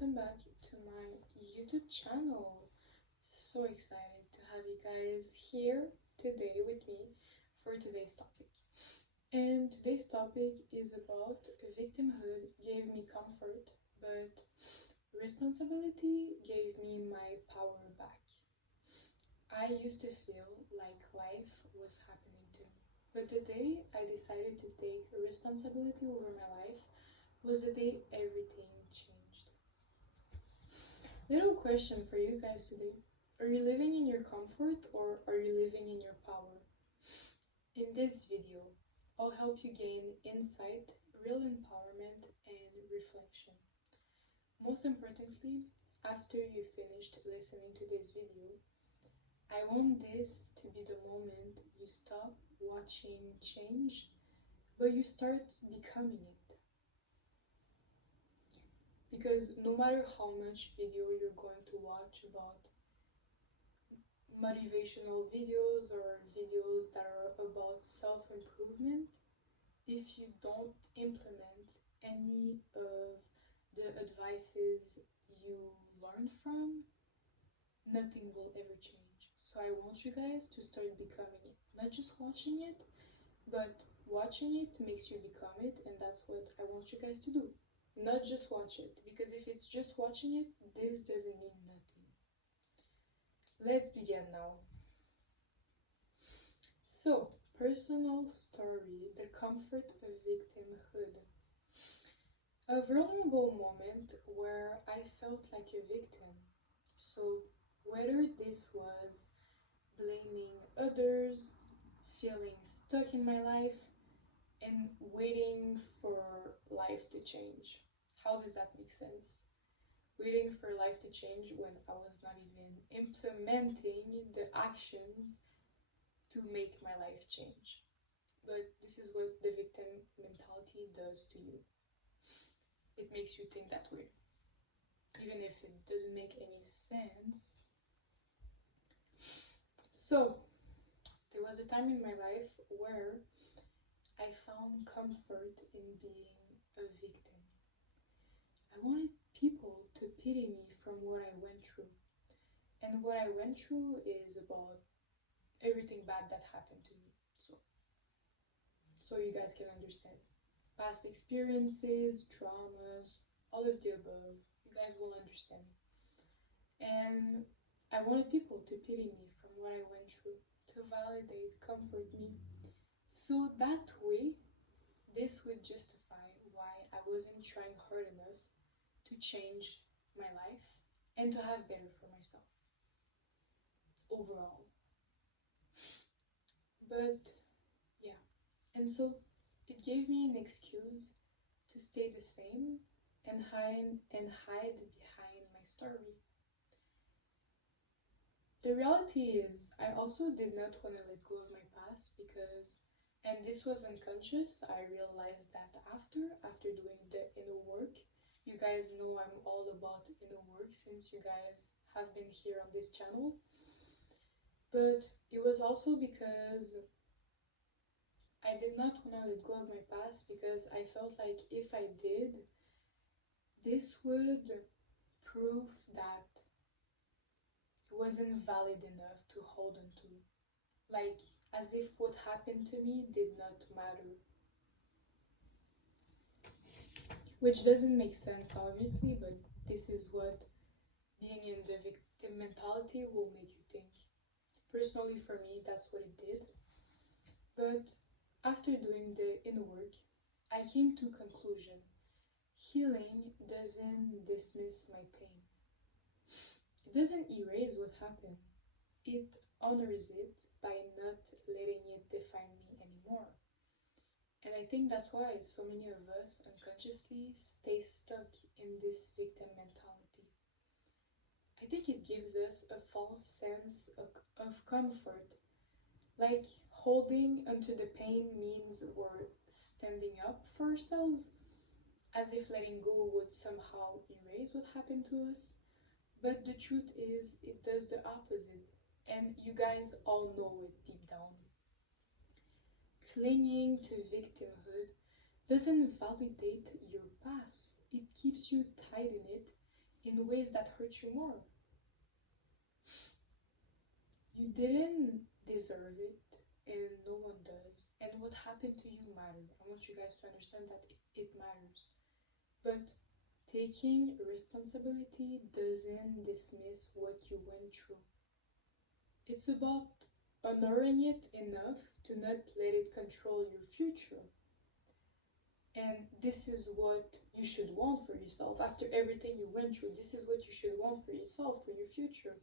welcome back to my YouTube channel. So excited to have you guys here today with me for today's topic. And today's topic is about victimhood gave me comfort, but responsibility gave me my power back. I used to feel like life was happening to me, but the day I decided to take responsibility over my life was the day everything changed. Little question for you guys today. Are you living in your comfort or are you living in your power? In this video, I'll help you gain insight, real empowerment, and reflection. Most importantly, after you finished listening to this video, I want this to be the moment you stop watching change, but you start becoming it. Because no matter how much video you're going to watch about motivational videos or videos that are about self-improvement, if you don't implement any of the advices you learned from, nothing will ever change. So I want you guys to start becoming it. Not just watching it, but watching it makes you become it, and that's what I want you guys to do. Not just watch it, because if it's just watching it, this doesn't mean nothing. Let's begin now. So, personal story, the comfort of victimhood. A vulnerable moment where I felt like a victim. So, whether this was blaming others, feeling stuck in my life, and waiting for life to change. How does that make sense? Waiting for life to change when I was not even implementing the actions to make my life change. But this is what the victim mentality does to you. It makes you think that way, even if it doesn't make any sense. So, there was a time in my life where I found comfort in being a victim. I wanted people to pity me from what I went through. And what I went through is about everything bad that happened to me. So you guys can understand. Past experiences, traumas, all of the above. You guys will understand. And I wanted people to pity me from what I went through, to validate, comfort me. So that way, this would justify why I wasn't trying hard enough to change my life and to have better for myself overall. But yeah, and so it gave me an excuse to stay the same and hide behind my story. The reality is, I also did not want to let go of my past because, and this was unconscious, I realized that after doing the inner work. You guys know I'm all about inner work since you guys have been here on this channel. But it was also because I did not want to let go of my past because I felt like if I did, this would prove that it wasn't valid enough to hold on to. Like, as if what happened to me did not matter. Which doesn't make sense, obviously, but this is what being in the victim mentality will make you think. Personally, for me, that's what it did. But after doing the inner work, I came to a conclusion. Healing doesn't dismiss my pain. It doesn't erase what happened. It honors it by not letting it define me anymore. And I think that's why so many of us unconsciously stay stuck in this victim mentality. I think it gives us a false sense of comfort. Like holding onto the pain means we're standing up for ourselves, as if letting go would somehow erase what happened to us. But the truth is, it does the opposite. And you guys all know it deep down. Clinging to victimhood doesn't validate your past. It keeps you tied in it ways that hurt you more. You didn't deserve it, and no one does. And what happened to you matters. I want you guys to understand that it matters. But taking responsibility doesn't dismiss what you went through. It's about honoring it enough to not let it control your future. And this is what you should want for yourself. After everything you went through, this is what you should want for yourself, for your future.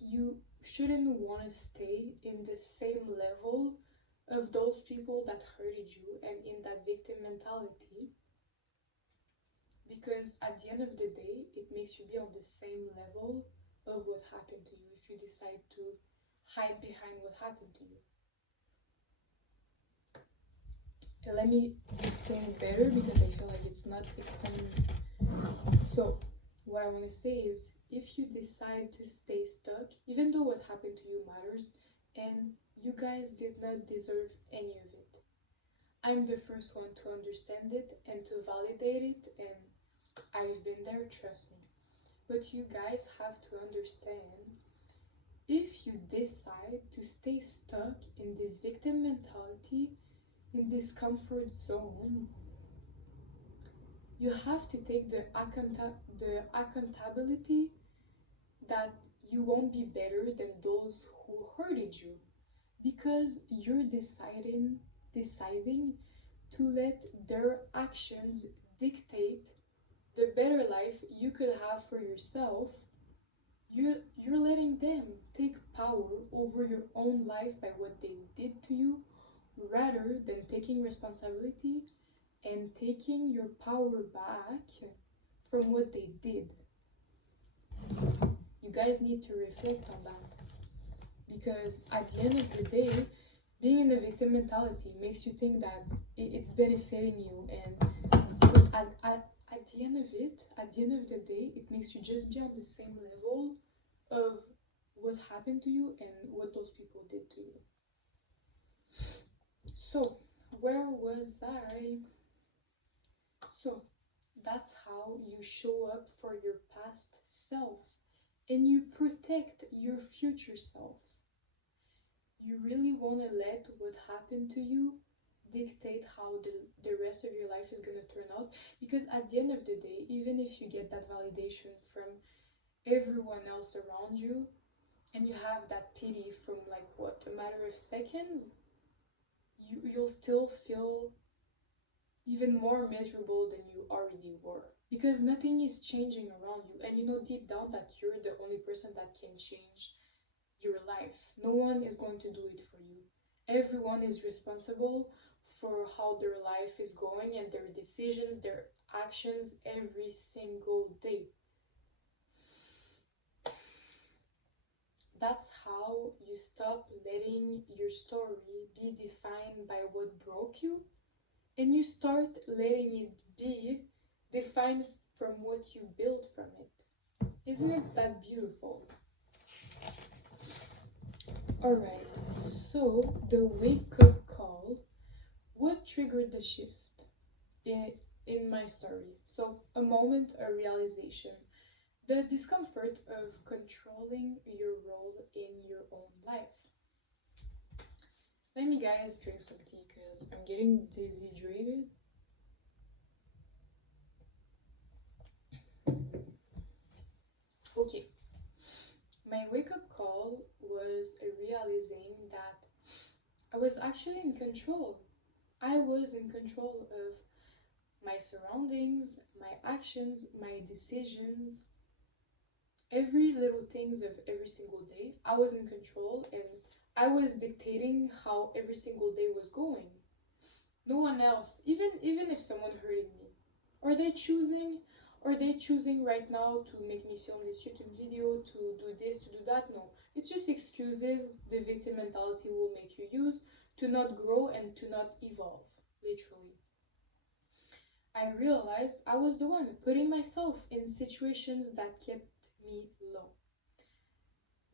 You shouldn't want to stay in the same level of those people that hurted you and in that victim mentality, because at the end of the day, it makes you be on the same level of what happened to you if you decide to hide behind what happened to you. And let me explain it better because I feel like it's not explained. So what I want to say is, if you decide to stay stuck, even though what happened to you matters and you guys did not deserve any of it, I'm the first one to understand it and to validate it, and I've been there, trust me. But you guys have to understand, if you decide to stay stuck in this victim mentality, in this comfort zone, you have to take the accountability that you won't be better than those who hurted you, because you're deciding to let their actions dictate the better life you could have for yourself. You're letting them take power over your own life by what they did to you, rather than taking responsibility and taking your power back from what they did. You guys need to reflect on that, because at the end of the day, being in the victim mentality makes you think that it's benefiting you, and at the end of the day, it makes you just be on the same level of what happened to you and what those people did to you. So, where was I? So, that's how you show up for your past self and you protect your future self. You really want to let what happened to you dictate how the rest of your life is going to turn out, because at the end of the day, even if you get that validation from everyone else around you and you have that pity from like what, a matter of seconds, you'll still feel even more miserable than you already were, because nothing is changing around you, and you know deep down that you're the only person that can change your life. No one is going to do it for you. Everyone is responsible for how their life is going and their decisions, their actions every single day. That's how you stop letting your story be defined by what broke you, and you start letting it be defined from what you build from it. Isn't it that beautiful? Alright, so the wake-up call, what triggered the shift in my story? So a moment, a realization, the discomfort of controlling your role in your own life. Let me guys drink some tea because I'm getting dehydrated. Okay, my wake-up call was realizing that I was actually in control. I was in control of my surroundings, my actions, my decisions, every little things of every single day. I was in control and I was dictating how every single day was going. No one else, even if someone hurted me, are they choosing right now to make me film this YouTube video, to do this, to do that? No, it's just excuses the victim mentality will make you use to not grow and to not evolve, literally. I realized I was the one putting myself in situations that kept me low.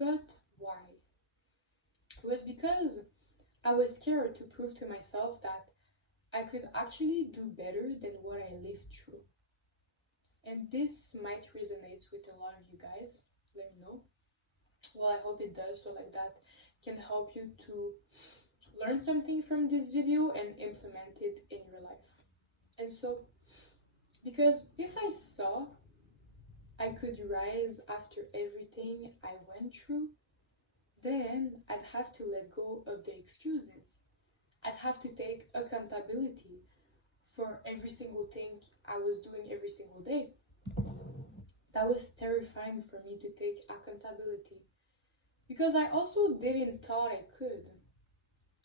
But why? It was because I was scared to prove to myself that I could actually do better than what I lived through. And this might resonate with a lot of you guys. Let me know. Well, I hope it does, so like that can help you to learn something from this video and implement it in your life. And so, because if I saw I could rise after everything I went through, then I'd have to let go of the excuses. I'd have to take accountability for every single thing I was doing every single day. That was terrifying for me to take accountability, because I also didn't thought I could.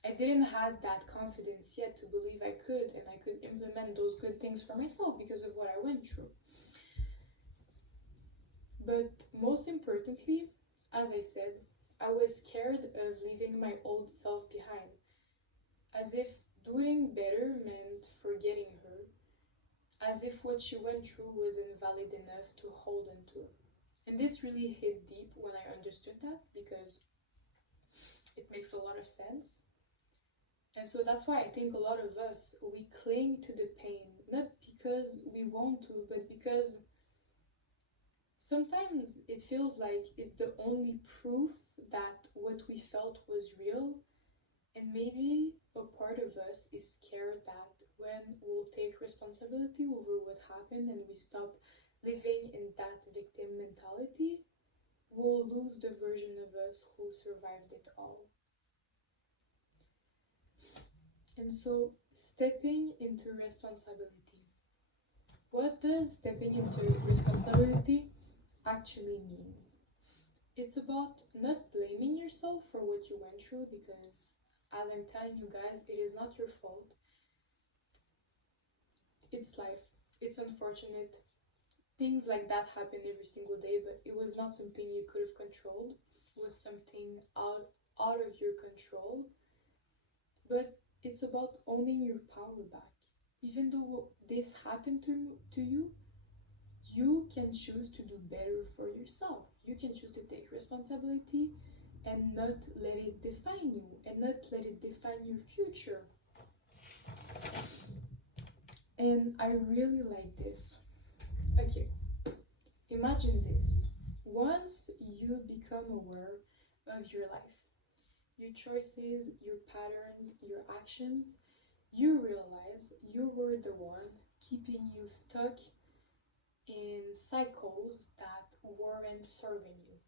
I didn't have that confidence yet to believe I could and I could implement those good things for myself because of what I went through. But most importantly, as I said, I was scared of leaving my old self behind, as if doing better meant forgetting her, as if what she went through wasn't valid enough to hold on to. And this really hit deep when I understood that, because it makes a lot of sense. And so that's why I think a lot of us, we cling to the pain, not because we want to, but because sometimes it feels like it's the only proof that what we felt was real. And maybe a part of us is scared that when we'll take responsibility over what happened and we stop living in that victim mentality, we'll lose the version of us who survived it all. And so, stepping into responsibility. What does stepping into responsibility actually means? It's about not blaming yourself for what you went through, because as I'm telling you guys, it is not your fault. It's life. It's unfortunate. Things like that happen every single day, but it was not something you could have controlled. It was something out of your control. But it's about owning your power back. Even though this happened to you, you can choose to do better for yourself. You can choose to take responsibility and not let it define you, and not let it define your future. And I really like this. Okay, imagine this. Once you become aware of your life, your choices, your patterns, your actions, you realize you were the one keeping you stuck in cycles that weren't serving you.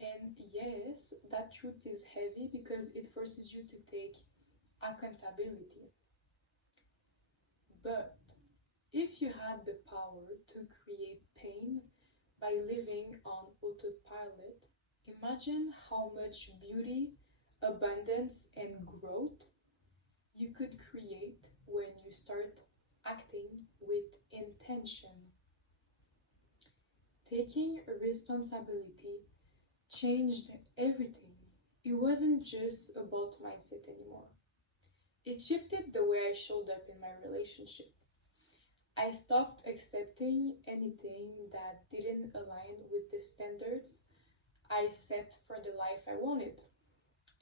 And yes, that truth is heavy because it forces you to take accountability. But if you had the power to create pain by living on autopilot, imagine how much beauty, abundance, and growth you could create when you start acting with intention. Taking responsibility changed everything. It wasn't just about mindset anymore. It shifted the way I showed up in my relationship. I stopped accepting anything that didn't align with the standards I set for the life I wanted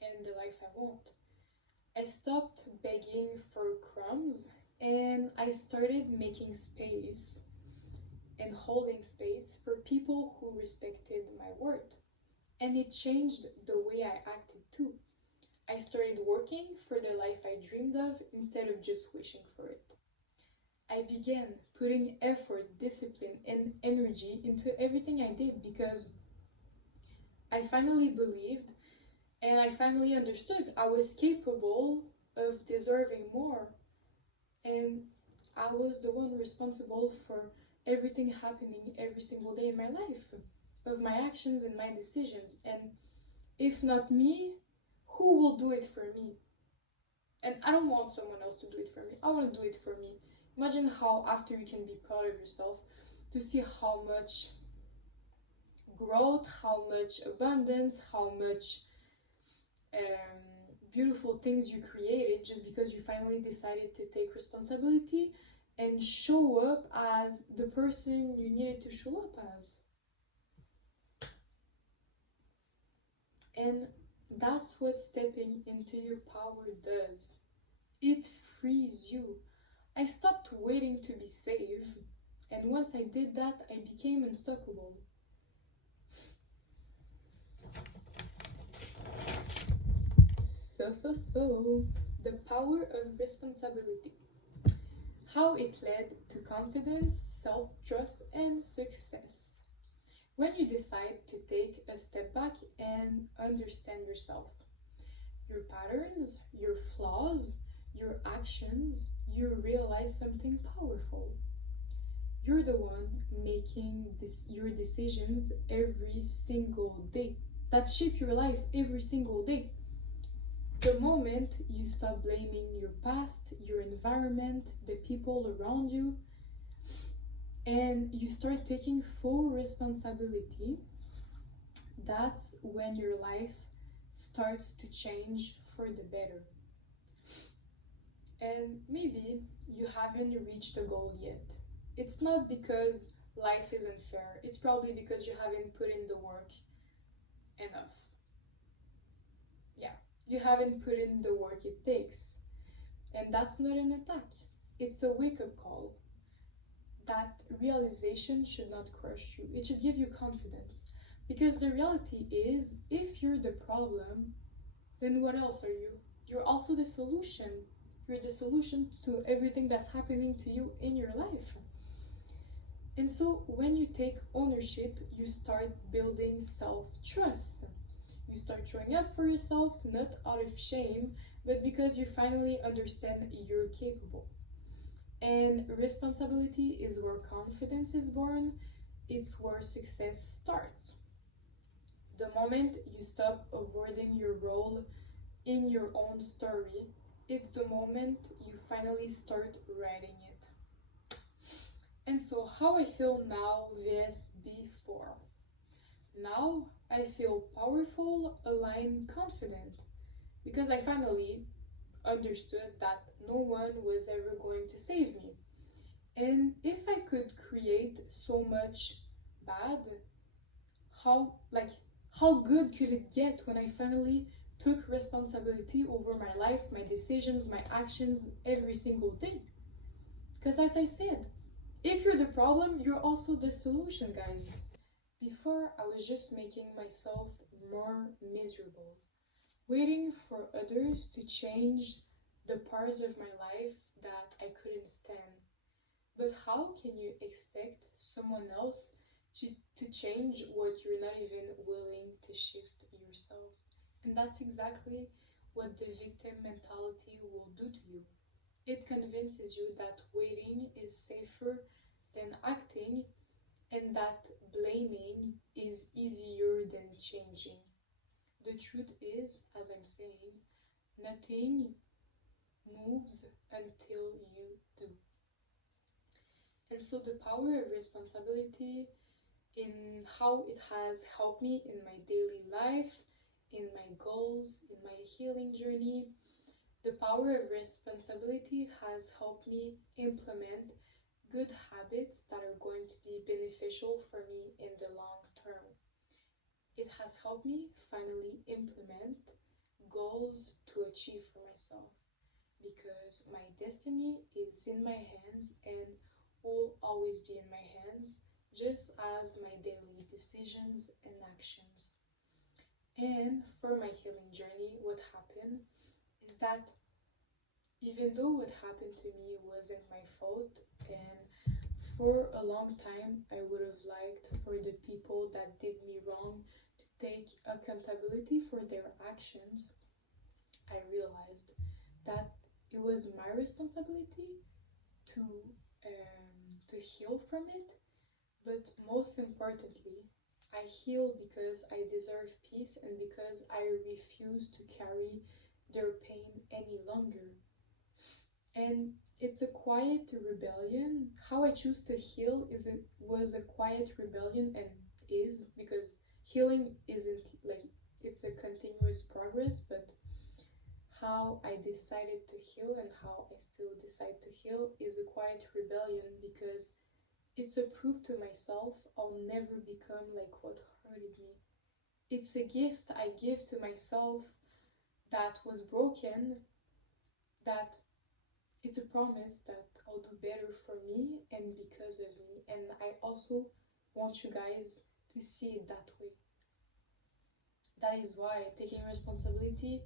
and the life I want. I stopped begging for crumbs and I started making space and holding space for people who respected my worth. And it changed the way I acted too. I started working for the life I dreamed of instead of just wishing for it. I began putting effort, discipline, and energy into everything I did because I finally believed and I finally understood I was capable of deserving more. And I was the one responsible for everything happening every single day in my life, of my actions and my decisions. And if not me, who will do it for me? And I don't want someone else to do it for me. I want to do it for me. Imagine how after you can be proud of yourself to see how much growth, how much abundance, how much beautiful things you created just because you finally decided to take responsibility and show up as the person you needed to show up as. And that's what stepping into your power does. It frees you. I stopped waiting to be saved And once I did that, I became unstoppable. So, the power of responsibility. How it led to confidence, self-trust, and success. When you decide to take a step back and understand yourself, your patterns, your flaws, your actions, you realize something powerful. You're the one making your decisions every single day that shape your life every single day. The moment you stop blaming your past, your environment, the people around you, and you start taking full responsibility, that's when your life starts to change for the better. And maybe you haven't reached the goal yet. It's not because life isn't fair, it's probably because you haven't put in the work enough. Yeah, you haven't put in the work it takes. And that's not an attack, it's a wake up call. That realization should not crush you, it should give you confidence. Because the reality is, if you're the problem, then what else are you? You're also the solution. You're the solution to everything that's happening to you in your life. And so when you take ownership, you start building self-trust. You start showing up for yourself, not out of shame, but because you finally understand you're capable. And responsibility is where confidence is born, it's where success starts. The moment you stop avoiding your role in your own story, it's the moment you finally start writing it. And so, how I feel now vs before. Now, I feel powerful, aligned, confident, because I finally understood that no one was ever going to save me. And if I could create so much bad, how like how good could it get when I finally took responsibility over my life, my decisions, my actions every single day? Because as I said, if you're the problem, you're also the solution, guys. Before, I was just making myself more miserable, waiting for others to change the parts of my life that I couldn't stand. But how can you expect someone else to change what you're not even willing to shift yourself? And that's exactly what the victim mentality will do to you. It convinces you that waiting is safer than acting, and that blaming is easier than changing. The truth is, as I'm saying, nothing moves until you do. And so the power of responsibility, in how it has helped me in my daily life, in my goals, in my healing journey, the power of responsibility has helped me implement good habits that are going to be beneficial for me in the long term. It has helped me finally implement goals to achieve for myself, because my destiny is in my hands and will always be in my hands, just as my daily decisions and actions. And for my healing journey, what happened is that even though what happened to me wasn't my fault, and for a long time I would have liked for the people that did me wrong to take accountability for their actions, I realized that it was my responsibility to to heal from it. But most importantly, I heal because I deserve peace and because I refuse to carry their pain any longer. And it's a quiet rebellion. How I choose to heal was a quiet rebellion, and is, because healing isn't like, it's a continuous progress, but how I decided to heal and how I still decide to heal is a quiet rebellion, because it's a proof to myself I'll never become like what hurted me. It's a gift I give to myself that was broken, that it's a promise that I'll do better for me and because of me. And I also want you guys to see it that way. That is why taking responsibility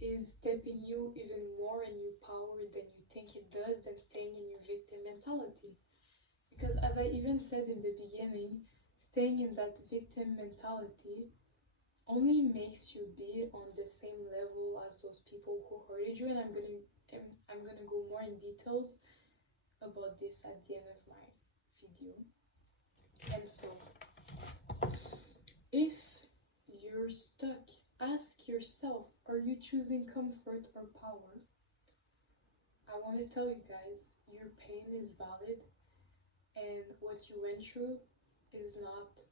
is stepping you even more in your power than you think it does, than staying in your victim mentality. Because as I even said in the beginning, staying in that victim mentality only makes you be on the same level as those people who hurted you. And I'm gonna go more in details about this at the end of my video. And so, if you're stuck, ask yourself, are you choosing comfort or power? I want to tell you guys, your pain is valid, and what you went through is not,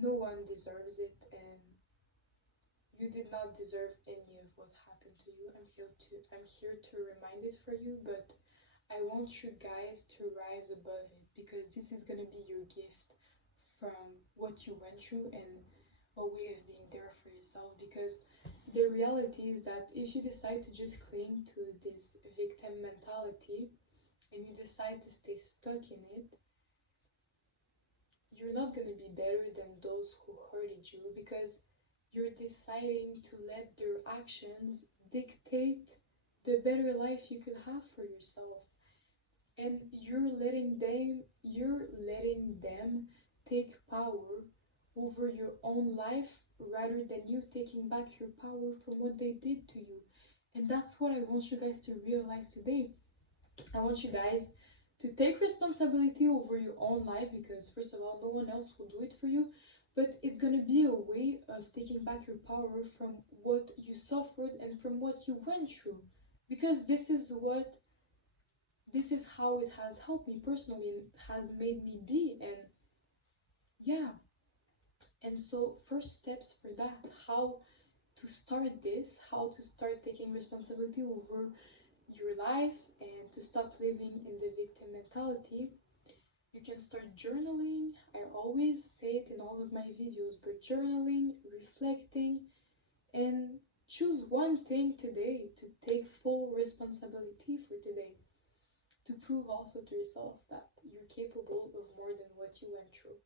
no one deserves it, and you did not deserve any of what happened to you. I'm here to remind it for you, but I want you guys to rise above it, because this is gonna be your gift from what you went through and a way of being there for yourself. Because the reality is that if you decide to just cling to this victim mentality and you decide to stay stuck in it, you're not going to be better than those who hurted you, because you're deciding to let their actions dictate the better life you can have for yourself. And you're letting them take power over your own life rather than you taking back your power from what they did to you. And that's what I want you guys to realize today. I want you guys to take responsibility over your own life, because first of all, no one else will do it for you, but it's going to be a way of taking back your power from what you suffered and from what you went through, because this is how it has helped me personally and has made me be. And yeah, and so first steps for that, how to start this, how to start taking responsibility over your life and to stop living in the victim mentality. You can start journaling. I always say it in all of my videos, but journaling, reflecting, and choose one thing today to take full responsibility for today, to prove also to yourself that you're capable of more than what you went through.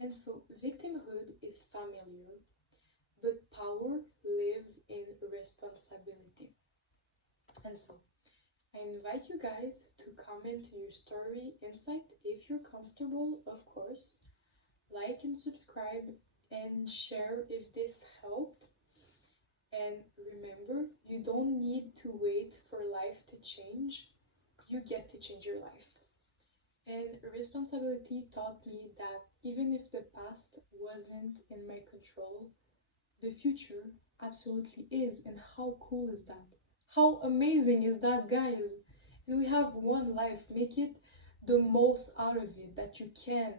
And so victimhood is familiar, but power lives in responsibility. And so I invite you guys to comment your story insight if you're comfortable, of course. Like and subscribe and share if this helped. And remember, you don't need to wait for life to change. You get to change your life. And responsibility taught me that even if the past wasn't in my control, the future absolutely is. And how cool is that? How amazing is that, guys? And we have one life. Make it the most out of it that you can.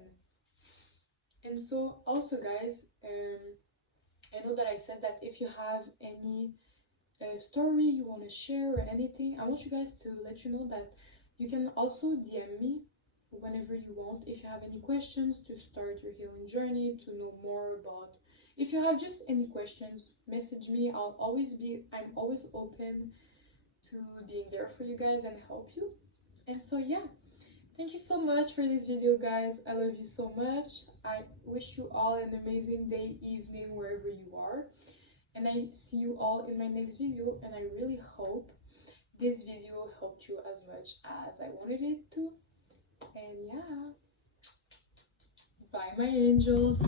And so also, guys, I know that I said that if you have any story you want to share or anything, I want you guys to let you know that you can also DM me whenever you want if you have any questions to start your healing journey, to know more about. If you have just any questions, message me. I'm always open to being there for you guys and help you. And so yeah, thank you so much for this video, guys. I love you so much. I wish you all an amazing day, evening, wherever you are. And I see you all in my next video, and I really hope this video helped you as much as I wanted it to. And yeah, bye my angels.